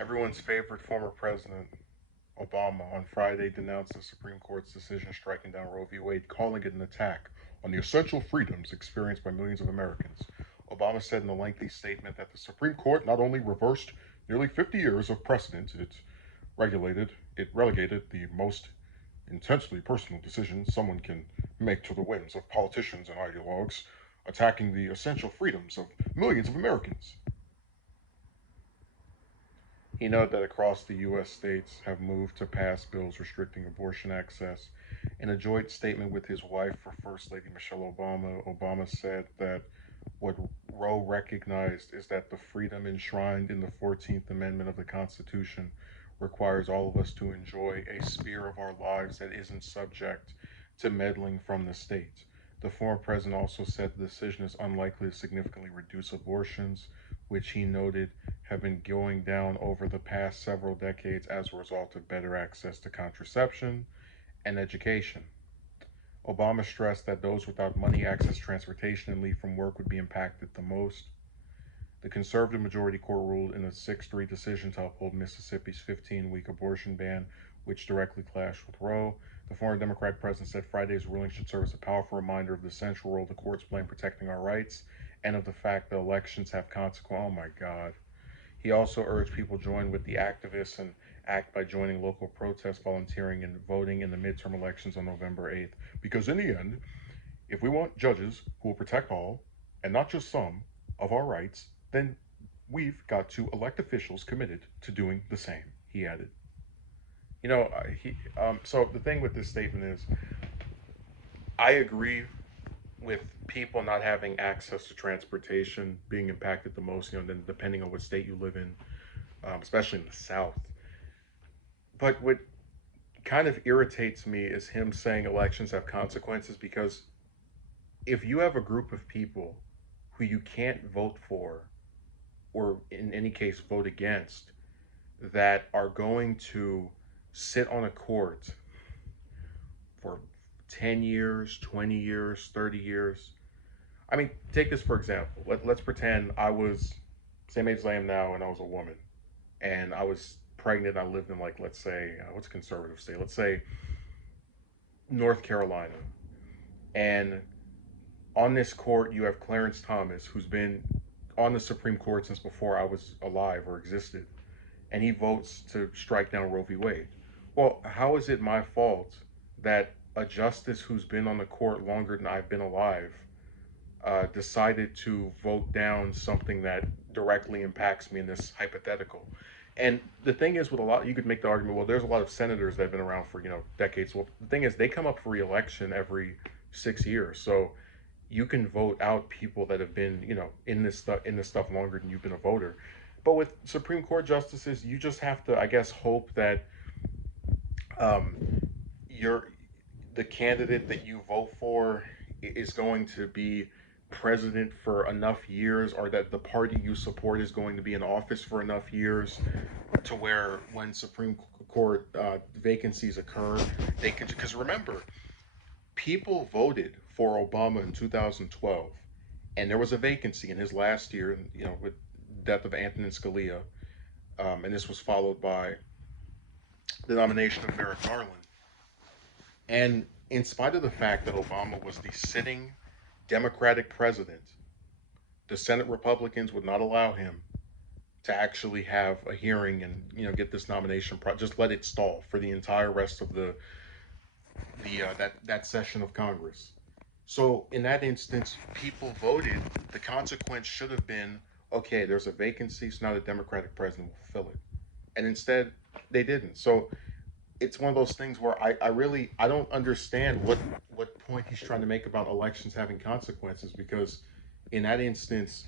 Everyone's favorite former president, Obama, on Friday denounced the Supreme Court's decision striking down Roe v. Wade, calling it an attack on the essential freedoms experienced by millions of Americans. Obama said in a lengthy statement that the Supreme Court not only reversed nearly 50 years of precedent, it relegated the most intensely personal decisions someone can make to the whims of politicians and ideologues, attacking the essential freedoms of millions of Americans. He noted that across the U.S., states have moved to pass bills restricting abortion access. In a joint statement with his wife, for First Lady Michelle Obama, Obama said that what Roe recognized is that the freedom enshrined in the 14th Amendment of the Constitution requires all of us to enjoy a sphere of our lives that isn't subject to meddling from the state. The former president also said the decision is unlikely to significantly reduce abortions, which he noted have been going down over the past several decades as a result of better access to contraception and education. Obama stressed that those without money access transportation and leave from work would be impacted the most. The conservative majority court ruled in a 6-3 decision to uphold Mississippi's 15-week abortion ban, which directly clashed with Roe. The former Democratic president said Friday's ruling should serve as a powerful reminder of the central role the courts play in protecting our rights and of the fact that elections have consequences. Oh my God. He also urged people to join with the activists and act by joining local protests, volunteering, and voting in the midterm elections on November 8th. Because in the end, if we want judges who will protect all, and not just some, of our rights, then we've got to elect officials committed to doing the same, he added. So the thing with this statement is, I agree with people not having access to transportation being impacted the most, then depending on what state you live in, especially in the South. But what kind of irritates me is him saying elections have consequences because if you have a group of people who you can't vote for, or in any case vote against, that are going to sit on a court for 10 years, 20 years, 30 years. I mean, take this for example. Let's pretend I was same age as I am now and I was a woman and I was pregnant. I lived in, like, let's say, what's a conservative state? Let's say North Carolina. And on this court, you have Clarence Thomas, who's been on the Supreme Court since before I was alive or existed, and he votes to strike down Roe v. Wade. Well, how is it my fault that a justice who's been on the court longer than I've been alive decided to vote down something that directly impacts me in this hypothetical? And the thing is, with a lot, you could make the argument, well, there's a lot of senators that have been around for decades. Well, the thing is, they come up for re-election every 6 years, so you can vote out people that have been in this stuff longer than you've been a voter. But with Supreme Court justices, you just have to, I guess, hope that um, you're the candidate that you vote for is going to be president for enough years, or that the party you support is going to be in office for enough years to where when Supreme Court vacancies occur, they can. Because remember, people voted for Obama in 2012, and there was a vacancy in his last year, with the death of Antonin Scalia, and this was followed by the nomination of Merrick Garland. And in spite of the fact that Obama was the sitting Democratic president, the Senate Republicans would not allow him to actually have a hearing and get this nomination. Just let it stall for the entire rest of that session of Congress. So in that instance, people voted. The consequence should have been, okay, there's a vacancy, so now the Democratic president will fill it. And instead, they didn't. So it's one of those things where I really I don't understand what point he's trying to make about elections having consequences, because in that instance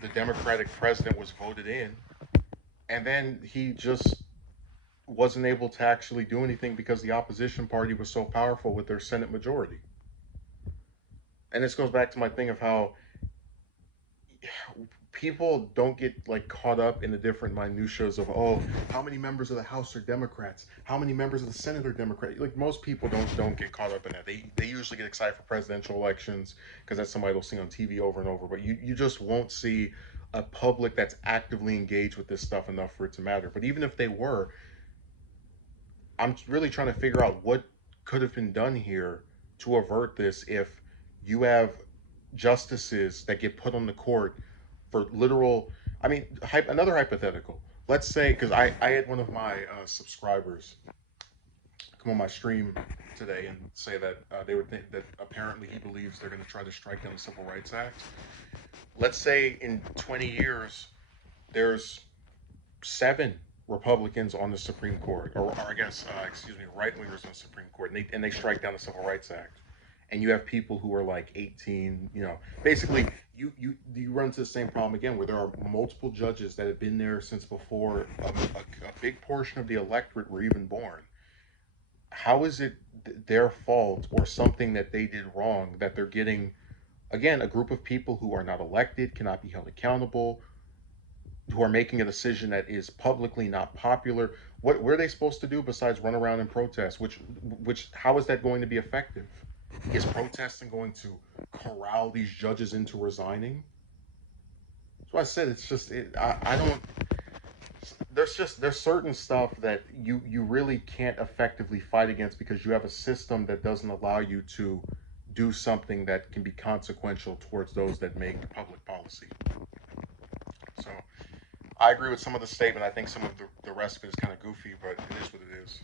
the Democratic president was voted in, and then he just wasn't able to actually do anything because the opposition party was so powerful with their Senate majority. And this goes back to my thing of how people don't get like caught up in the different minutiae of, oh, how many members of the House are Democrats, how many members of the Senate are Democrat. Like, most people don't get caught up in that. They usually get excited for presidential elections because that's somebody they'll see on TV over and over, but you just won't see a public that's actively engaged with this stuff enough for it to matter. But even if they were, I'm really trying to figure out what could have been done here to avert this if you have justices that get put on the court for literal. I mean, another hypothetical. Let's say, because I had one of my subscribers come on my stream today and say that they would think that apparently he believes they're going to try to strike down the Civil Rights Act. Let's say in 20 years, there's 7 Republicans on the Supreme Court, or I guess, excuse me, right wingers on the Supreme Court, and they strike down the Civil Rights Act. And you have people who are like 18, basically you run into the same problem again, where there are multiple judges that have been there since before a big portion of the electorate were even born. How is it their fault or something that they did wrong that they're getting, again, a group of people who are not elected, cannot be held accountable, who are making a decision that is publicly not popular? What are they supposed to do besides run around and protest? Which how is that going to be effective? Is protesting going to corral these judges into resigning? So I said it's just I don't. There's certain stuff that you really can't effectively fight against because you have a system that doesn't allow you to do something that can be consequential towards those that make public policy. So I agree with some of the statement. I think some of the rest of it is kind of goofy, but it is what it is.